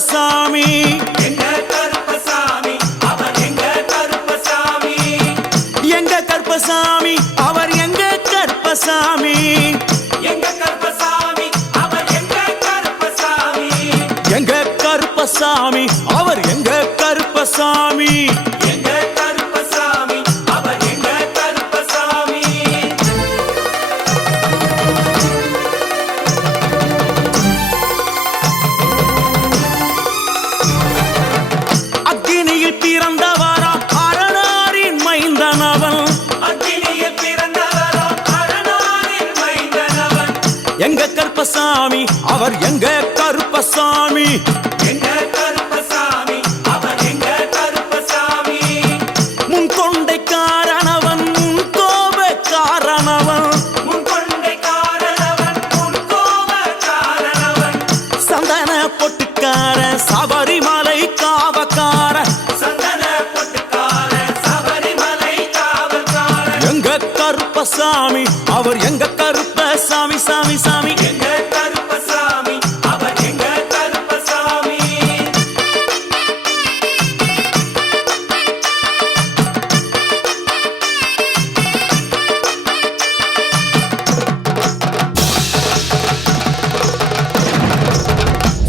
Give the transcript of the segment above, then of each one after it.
கருப்பசாமி எங்க கருப்பசாமி அவர் எங்க கருப்பசாமி எங்க கருப்பசாமி அவர் எங்க கருப்பசாமி எங்க கருப்பசாமி அவர் எங்க கருப்பசாமி எங்க கருப்பசாமி அவர் எங்க கருப்பசாமி எங்க கருப்பசாமி அவர் எங்க கருப்பசாமி அக்கினியில் பிறந்தவரா அரணாரின் மைந்தனவன் அக்கினியில் பிறந்தவரா அரணாரின் மைந்தனவன் எங்க கருப்பசாமி அவர் எங்க கருப்பசாமி எங்க கருப்பசாமி அவர் எங்க கருப்பசாமி முன் கொண்டை காரணவன் முன் கோப காரணவன் முன் கொண்டை காரணவன் முன் கோப காரணவன் சந்தன பொட்டுக்கார சபரிமலை காவக்கார சந்தன பொட்டுக்கார சபரிமலை காவல்கார எங்க கருப்பசாமி அவர் எங்க கருப்பசாமி சாமி சாமி எங்க கருப்பசாமி அவர் எங்க கருப்பசாமி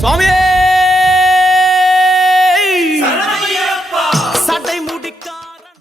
சுவாமியே சரணமையப்பா சட்டை முடிக்காரன்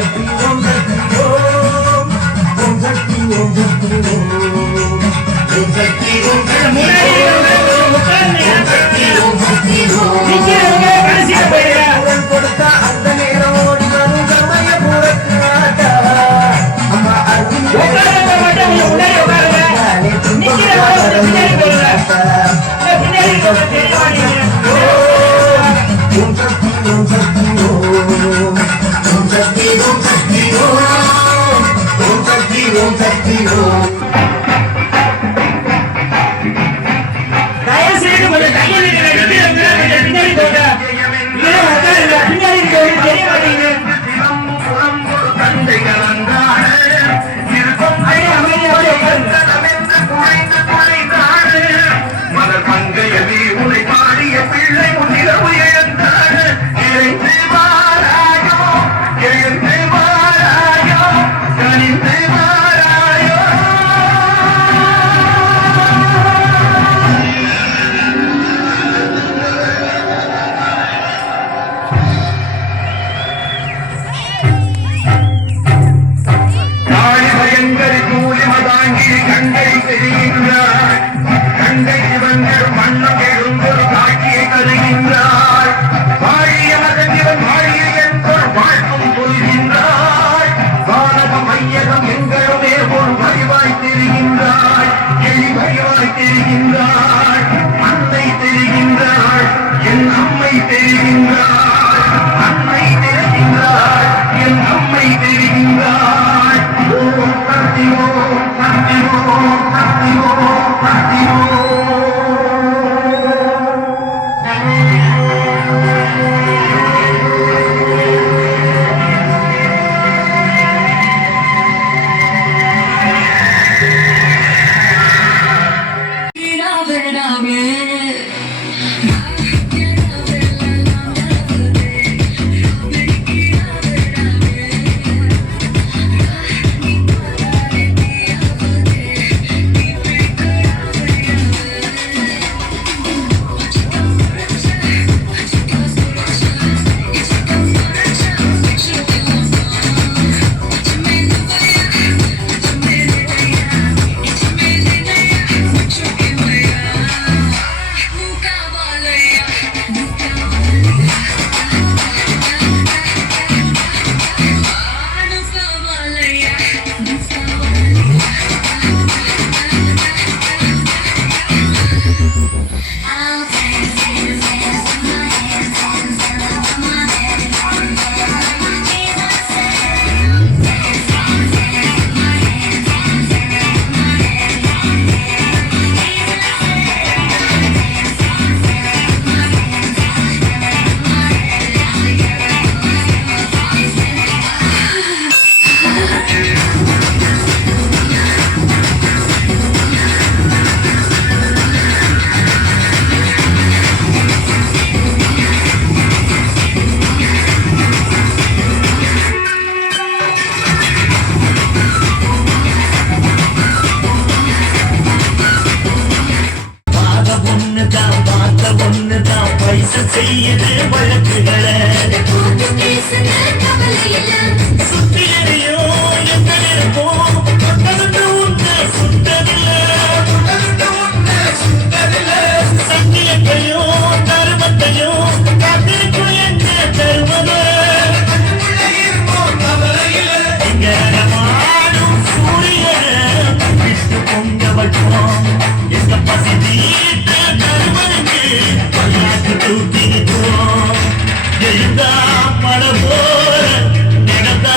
சக்தி ஓம் சக்தி ஓம் ஓம் சக்தி ஓம் சக்தி ஓம் ஓம் சக்தி ஓம் சக்தி குரல் கொடுத்த அந்த நேரம் ஓடி வரும் சமயபுரத்து ஆட்டா அம்மா அருள் ஓம் சக்தி ஓம் சக்தி ஓம் ஓம் சக்தி ஓம் சக்தி ஓம் ஓம் சக்தி ஓம் சக்தி ஓம் செய்யுது வழக்குகளை சுத்தி எறியும் எந்த நெருப்பும் தொட்டதுக்கு உன்னை சுட்டதில்லை சத்தியத்தையும் தர்மத்தையும் காத்திருக்கும் என்ன தருவது இங்க நடமாடும் சூரியனை விட்டு பொங்க வட்டோம் எங்க பசி தீர்த்த தருமனுக்கு பல்லாக்கு தூக்கி நிற்கிறோம் எழுந்தா மழை போல நடந்தா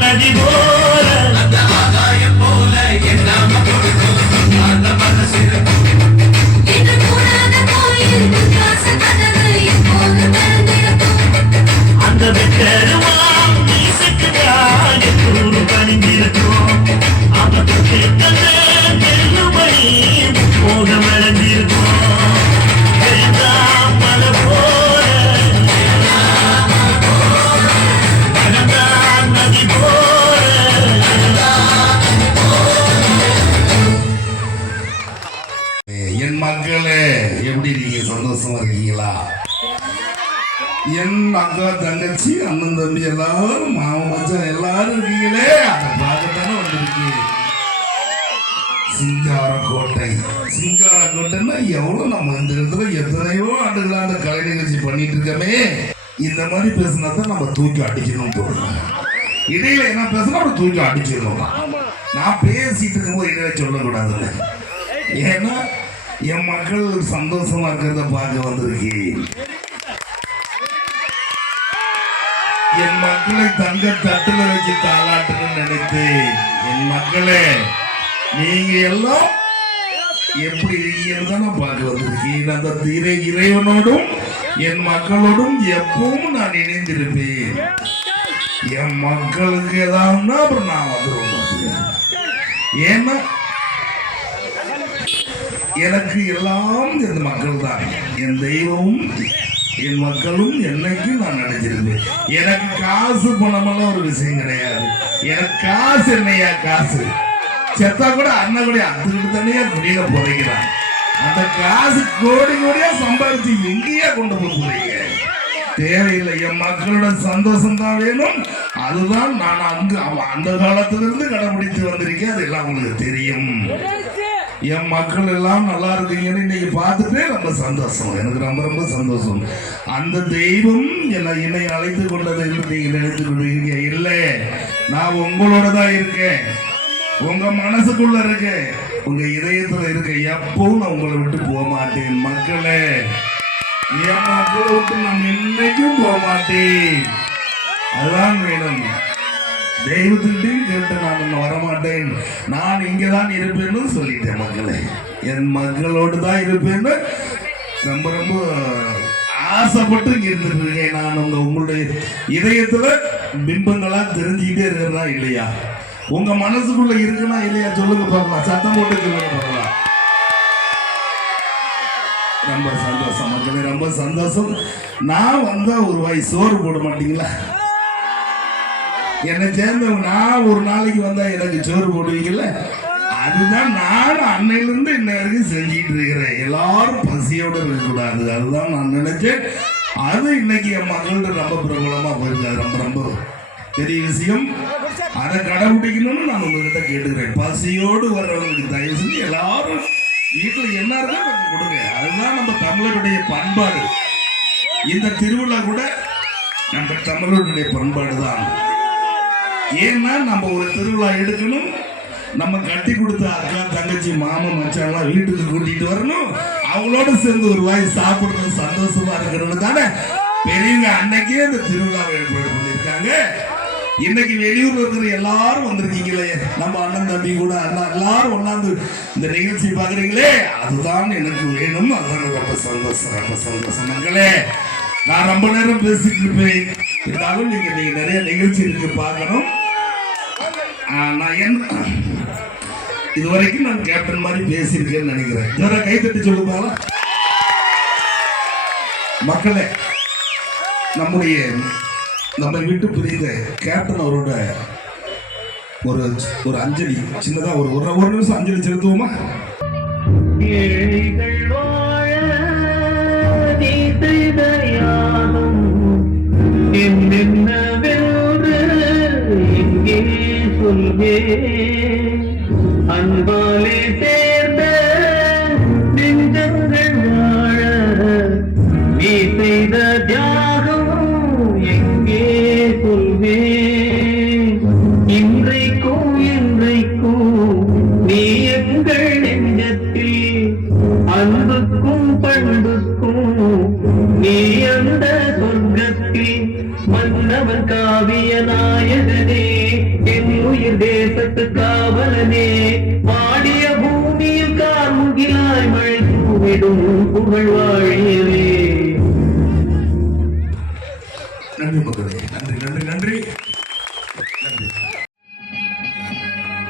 நதி போல அந்த ஆதாயம் போல என்னாம கொடுக்கும் அந்த மனசில் அந்த வெட்டருவாம் வீசுக்குதான் எப்பூரு பணிஞ்சிருக்கும் அவத்து கேட்கல நெல்லுபடி போக விளைஞ்சிருக்கும் எழுந்தா மழை போல நடந்தா நதி போல என் மக்களே எப்படி நீங்க சந்தோஷமா இருக்கீங்களா? என் அக்கா தங்கச்சி அண்ணன் தம்பி எல்லாரும் மாமன் மச்சான் எல்லாரும் எல்லாரும் இருக்கீங்களே அதை பார்க்கத்தானே வந்திருக்கு. சிங்காரக்கோட்டை. சிங்காரக்கோட்டைன்னா எவ்வளவு நம்ம இந்த இடத்துல எத்தனையோ ஆண்டுகளா அந்த கலை நிகழ்ச்சி பண்ணிட்டு இருக்கமே. இந்த மாதிரி பேசினா தான் நம்ம தூக்கி அடிக்கணும்னு தோணுங்க. இடையில என்ன பேசினா அப்படி தூக்கி அடிச்சிடணும். நான் பேசிட்டு இருக்கும்போது இடையில சொல்லக்கூடாதுல்ல. ஏன்னா என் மக்கள் சந்தோஷமா இருக்கிறத பார்க்க வந்திருக்கேன். என் மக்களை தங்க தட்டுல வச்சு தாளாட்டணும்னு நினைத்தேன். என் மக்களே, நீங்க எல்லாம் எப்படி இருக்கீங்கன்னு பார்க்க வந்திருக்கீங்க. அந்த இறைவனோடும் என் மக்களோடும் எப்பவும் நான் இணைந்திருப்பேன். என் மக்களுக்கு ஏதாவதுன்னா அப்புறம் நான் வந்துருவேன். ஏன்னா எனக்கு எல்லாம் என் மக்கள் தான். என் தெய்வமும் என் மக்களும் என்னைக்கு நான் நினைச்சிருப்பேன். எனக்கு காசு பணமெல்லாம் ஒரு விஷயம் கிடையாது. எனக்கு காசு என்னையா காசு? செத்தா கூட அண்ணன் கூட அதுக்கிட்டு தனியா குடியில புதைக்கிறான். அந்த காசு கோடி கோடியா சம்பாதிச்சு எங்கேயா கொண்டு போய் போறீங்க? தேவையில்லை. என் மக்களோட சந்தோஷம் தான் வேணும். அதுதான் நான் அந்த காலத்திலிருந்து கடைபிடித்து வந்திருக்கேன். அதெல்லாம் உங்களுக்கு தெரியும். என் மக்கள் எல்லாம் நல்லா இருக்கீங்கன்னு இன்னைக்கு பார்த்துட்டு ரொம்ப சந்தோஷம். எனக்கு ரொம்ப ரொம்ப சந்தோஷம். அந்த தெய்வம் என்னை அழைத்து கொண்டது என்று நீங்க நினைத்து கொள்வீங்க. இல்லை, நான் உங்களோட தான் இருக்கேன். உங்க மனசுக்குள்ள இருக்க, உங்க இதயத்துல இருக்க. எப்பவும் நான் உங்களை விட்டு போக மாட்டேன். மக்களே, என் மக்களை விட்டு நான் என்னைக்கும் போக மாட்டேன். அதுதான் வேணும். தெய்வத்திட்டையும் கேட்டு நான் வரமாட்டேன். நான் இங்கதான் இருப்பேன்னு சொல்லிட்டேன். மக்களே, என் மக்களோடு தான் இருப்பேன்னு ரொம்ப ரொம்ப ஆசைப்பட்டு இங்க இருந்துட்டு இருக்கேன். நான் உங்களுடைய இதயத்துல பிம்பங்களா தெரிஞ்சுக்கிட்டே இருக்கிறதா இல்லையா? உங்க மனசுக்குள்ள இருக்குன்னா இல்லையா சொல்லுங்க பார்க்கலாம். சத்தம் போட்டு சொல்லுங்க பார்க்கலாம். ரொம்ப சந்தோஷம் மக்களே, ரொம்ப சந்தோஷம். நான் வந்தா ஒரு வாய் சோறு போட மாட்டீங்களா? என்னை சேர்ந்தவங்க நான் ஒரு நாளைக்கு வந்தா எனக்கு சோறு போடுவீங்கல்ல? அதுதான் நான் அன்னையிலிருந்து இன்ன வரைக்கும் செஞ்சிட்டு இருக்கிறேன். எல்லாரும் பசியோட இருக்கக்கூடாது. அதுதான் நான் நினைச்சேன். அது இன்னைக்கு என் மக்கள்கிட்ட ரொம்ப பிரபலமா போயிருக்காது. ரொம்ப ரொம்ப பெரிய விஷயம். அதை கடைபிடிக்கணும்னு நான் உங்ககிட்ட கேட்டுக்கிறேன். பசியோடு வர்றவங்களுக்கு தயவு செஞ்சு எல்லாரும் வீட்டுல என்ன இருக்கோ கொஞ்சம் கொடுங்க. அதுதான் நம்ம தமிழருடைய பண்பாடு. இந்த திருவிழா கூட நம்ம தமிழருடைய பண்பாடு தான். ஏன்னா நம்ம ஒரு திருவிழா எடுக்கணும். நம்ம கட்டி கொடுத்த அக்கா தங்கச்சி மாமன் மச்சான்லாம் வீட்டுக்கு கூட்டிட்டு வரணும். அவங்களோட சேர்ந்து ஒரு வாய் சாப்பிடுறது சந்தோஷமா இருக்கணும்னு தானே பெரியவங்க அன்னைக்கே இந்த திருவிழாவை ஏற்பாடு பண்ணியிருக்காங்க. இன்னைக்கு வெளியூர்ல இருக்கிற எல்லாரும் வந்திருக்கீங்களே, நம்ம அண்ணன் தம்பி கூட அண்ணா எல்லாரும் ஒன்னாந்து இந்த நிகழ்ச்சி பாக்குறீங்களே, அதுதான் எனக்கு வேணும். அதுதான் ரொம்ப சந்தோஷம். ரொம்ப சந்தோஷம் மக்களே. நான் ரொம்ப நேரம் பேசிட்டு இருப்பேன். இருந்தாலும் நீங்க நிறைய நிகழ்ச்சி இருக்கு பார்க்கணும். நான் இதுவரைக்கும் நான் கேப்டன் மாதிரி பேசியிருக்கேன்னு நினைக்கிறேன். ஜோரா கைத்தட்டி சொல்லுவாங்களா மக்களே? நம்ம வீட்டு பிரிந்த கேப்டன் அவரோட ஒரு அஞ்சலி சின்னதா ஒரு நிமிஷம் அஞ்சலி செலுத்துவோமா? ஏழைகள் வாழ நீ செய்த யாகம் என்னென்னவென்று எங்கே சொல்வே. அன்பாலே சேர்ந்த நெஞ்சங்கள் வாழ நீ செய்த தியாகம் எங்கே சொல்வே. இன்றைக்கும் நீ எங்கள் நெஞ்சத்தில் அன்புக்கும் பண்புக்கும் நீ அந்த சொர்க்கத்தில் மன்னவன் காவிய நாயகனே, என் உயிர் தேசத்து காவலனே, வாடிய பூமியில் கார்முகிலாய் மழை தூவிடும் புகழ் வாழியவே. நன்றி மக்களே, நன்றி நன்றி நன்றி நன்றி.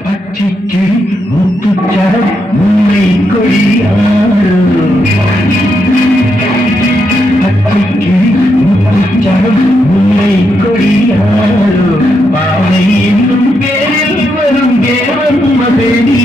பச்சைக்கு முத்துச்சரம் முல்லை கொடியாரும், பச்சைக்கு முத்துச்சரம் முல்லை கொடியாரும், பாவை என்னும் பேரில் வரும் தேவன் மகனி.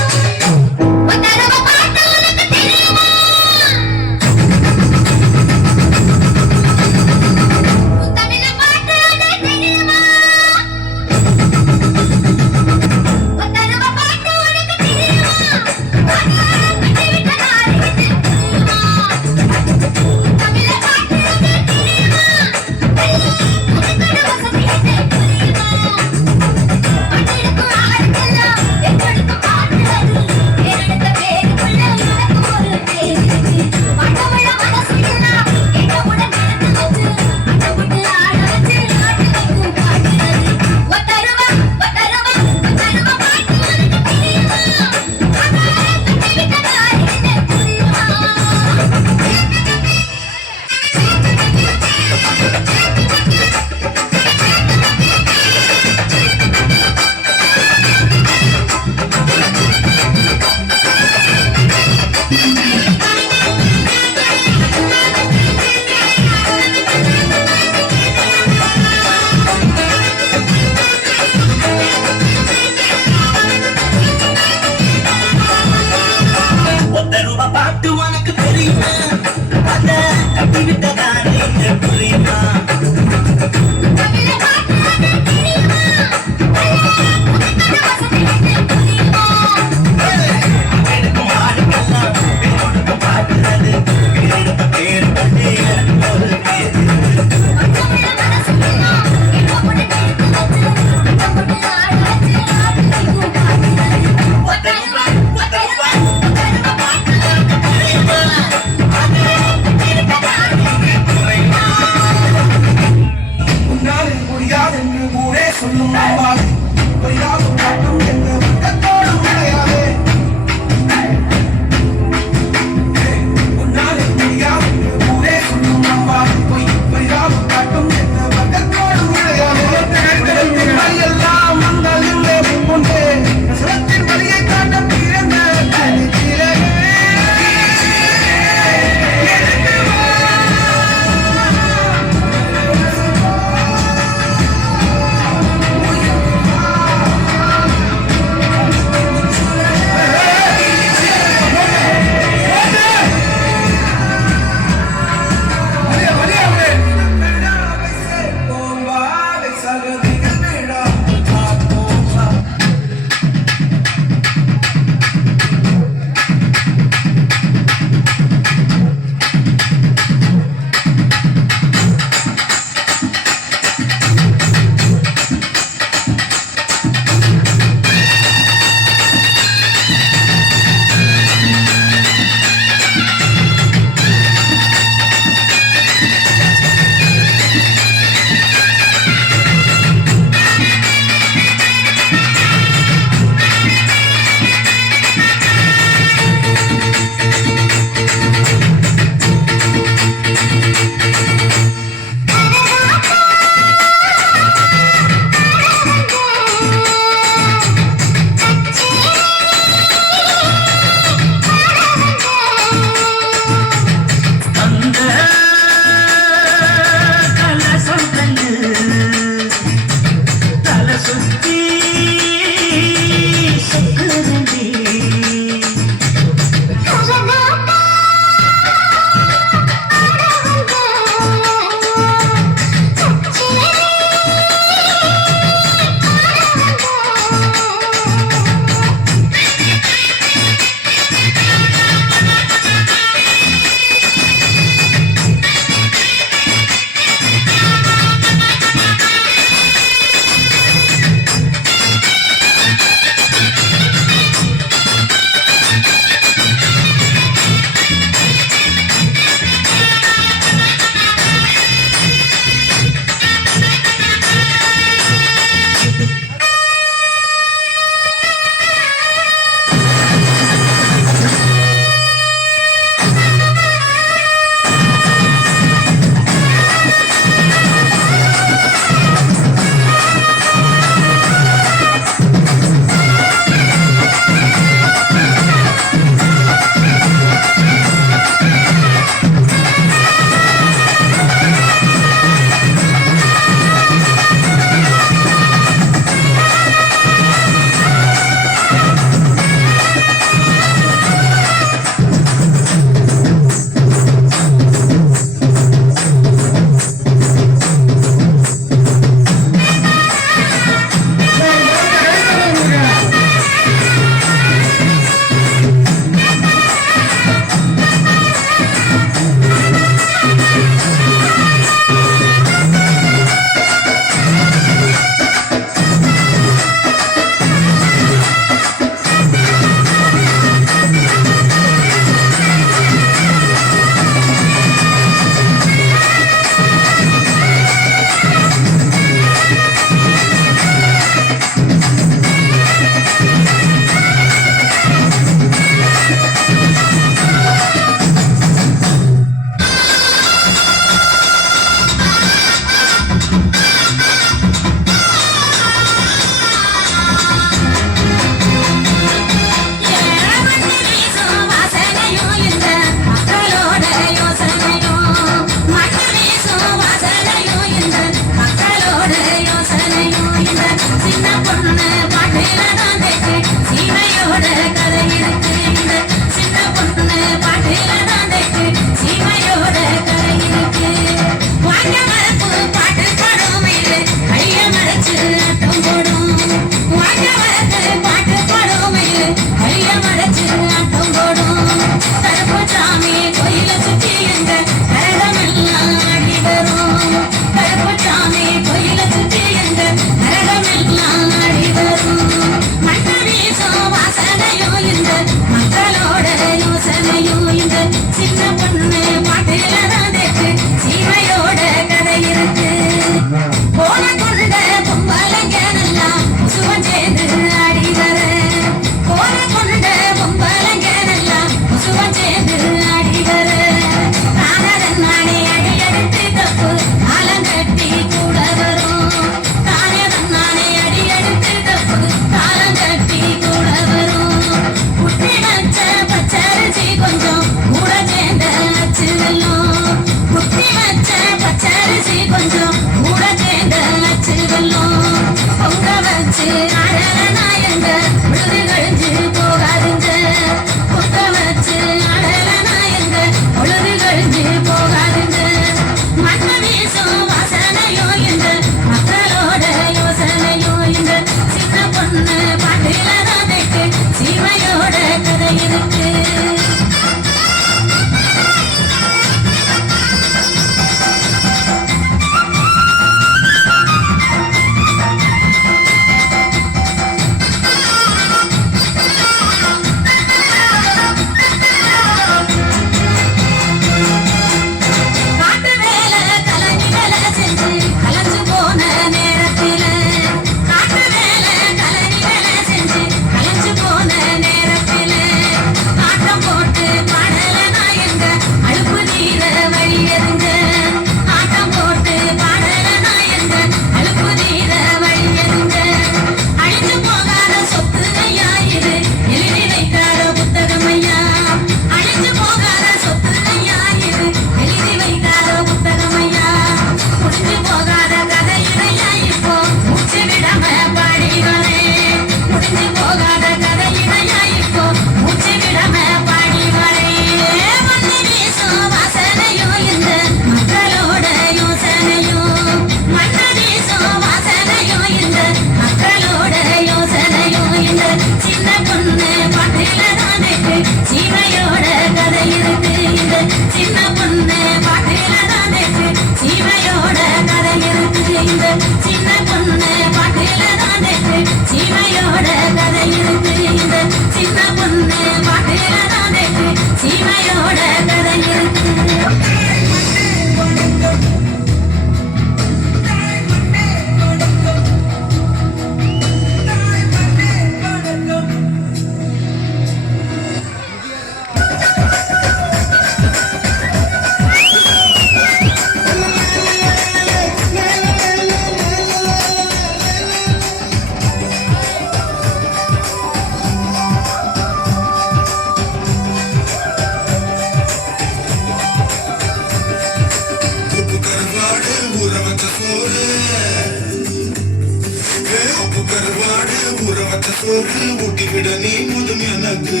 உப்பு கருவாடு ஊற வச்ச சோறு ஊட்டி விட நீ போதும் எனக்கு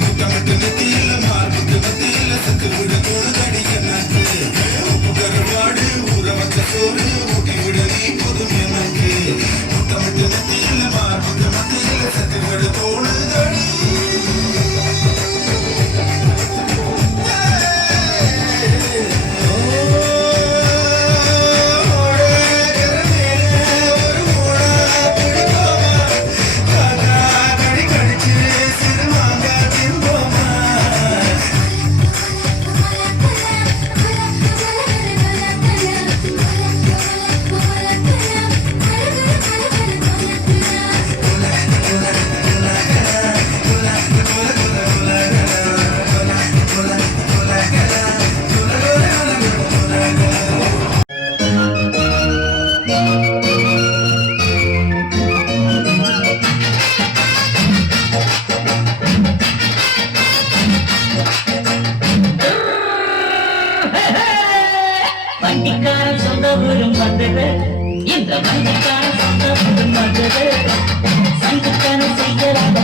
முத்தமிட்டு நெத்தியில மார்புக்கு மத்தியில சத்து விட தோணுதடி எனக்கு உப்பு கருவாடு ஊற வச்ச சோறு ஊட்டி விட நீ போதும் எனக்கு முத்தமிட்டு நெத்தியில மார்புக்கு மத்தியில சத்து விட தோணுதடி வண்டிக்காரன் சொந்த ஊரும் வந்தது இந்த வண்டிக்காரன் சொந்த ஊரும் வந்தது சங்கத்தனம் செய்யலாம்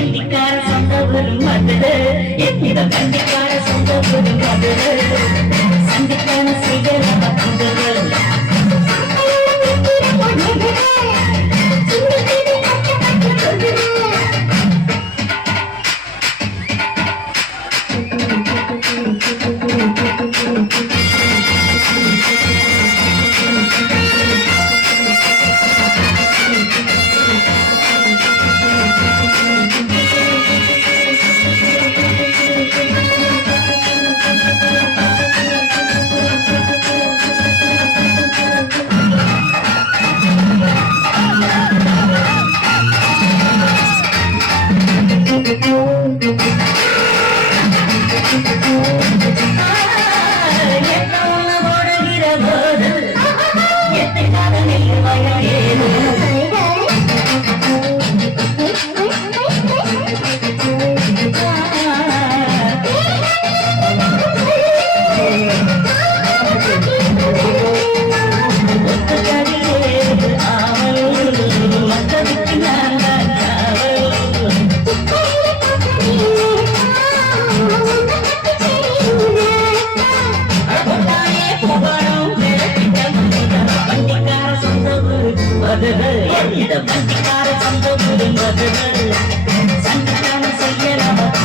வண்டிக்கார சொந்த ஊரும் வந்தது இந்த வண்டிக்கார சொந்த ஊரும் வந்தது சந்திக்கான செய்யலாம் இந்த வண்டிக்கார சொந்த ஊரும் வந்தது சங்கத்தான செய்யலாம்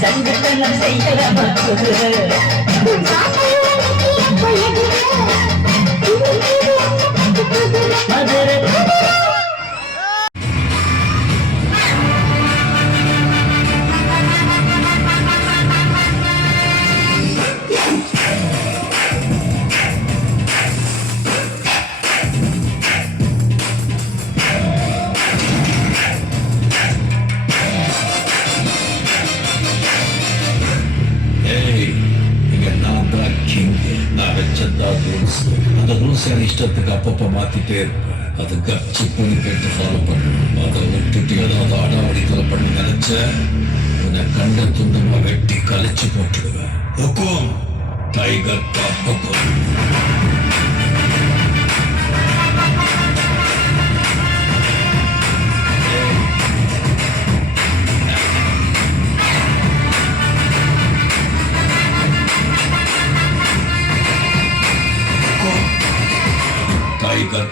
சங்கத்தனம் செய்யலாம் மதுரை இஷ்டத்துக்கு அப்பப்ப மாத்திட்டே இருப்ப. அது கட்சிப்புன்னு கேட்டு ஃபாலோ பண்ணணும். அதை விட்டுட்டு ஏதாவது அடாவடித்தலை பண்ணி நினைச்ச உன்னை கண்ட துண்டமா வெட்டி கழிச்சு போட்டுடுவேன். ஹுக்கும் டைகர் கா ஹுக்கும். Tiger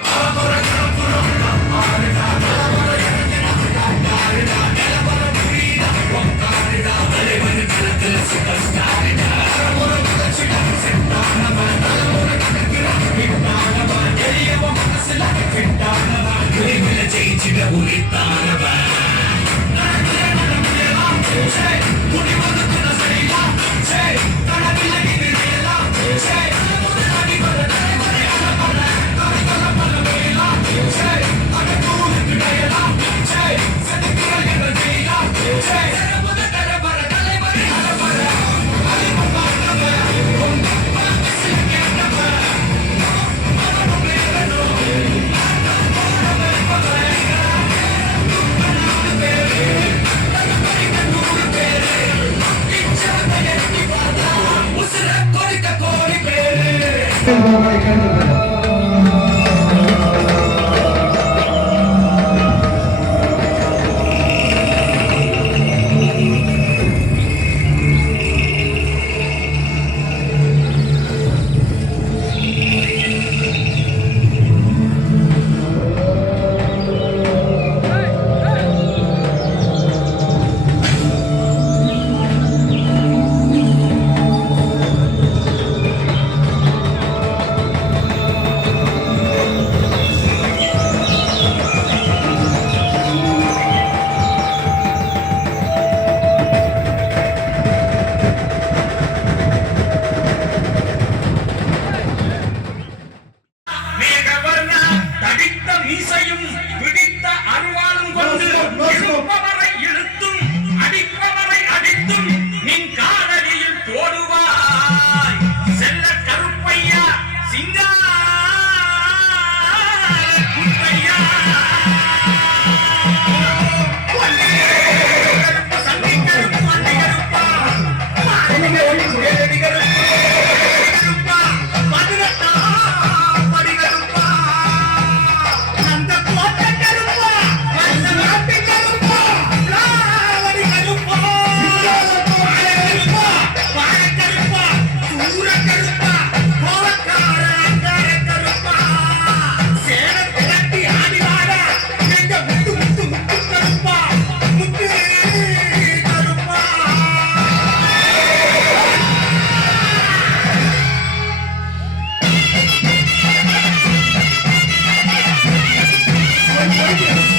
Yes.